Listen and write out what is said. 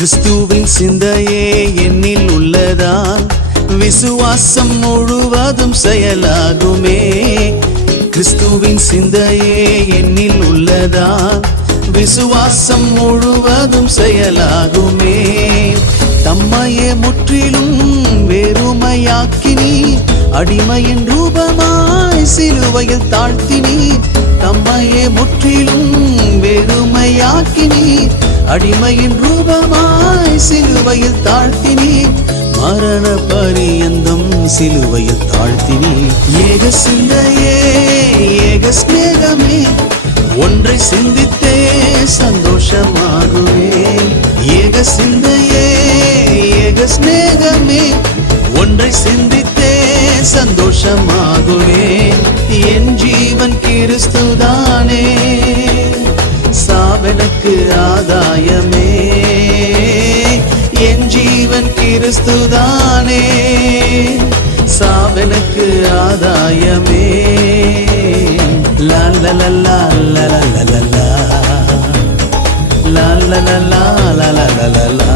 கிறிஸ்துவின் சிந்தையே என்னில் உள்ளதால் விசுவாசம் முழுவதும் செயலாகுமே. கிறிஸ்துவின் சிந்தையே என்னில் உள்ளதால் விசுவாசம் முழுவதும் செயலாகுமே. தம்மையே முற்றிலும் வெறுமையாக்கினி அடிமையின் ரூபமாய் சிலுவையில் தாழ்த்தினி. தம்மையே முற்றிலும் வெறுமையாக்கினி அடிமையின் ரூபமாய் சிலுவையில் தாழ்த்தினி. மரண பரியந்தம் சிலுவையில் தாழ்த்தினி. ஏக சிந்தையே ஏக ஸ்நேகமே ஒன்றை சிந்தித்தே சந்தோஷமாகுவே. ஏக சிந்தையே ஏக ஸ்நேகமே ஒன்றை சிந்தித்தே சந்தோஷமாகுவே. என் ஜீவன் கிறிஸ்துதானே சாவெனக்கு ஆதாயமே. என் ஜீவன் கிறிஸ்துதானே சாவெனக்கு ஆதாயமே. லா லா லா லா லா லா லா லா லா லா லா லா லா லா லா.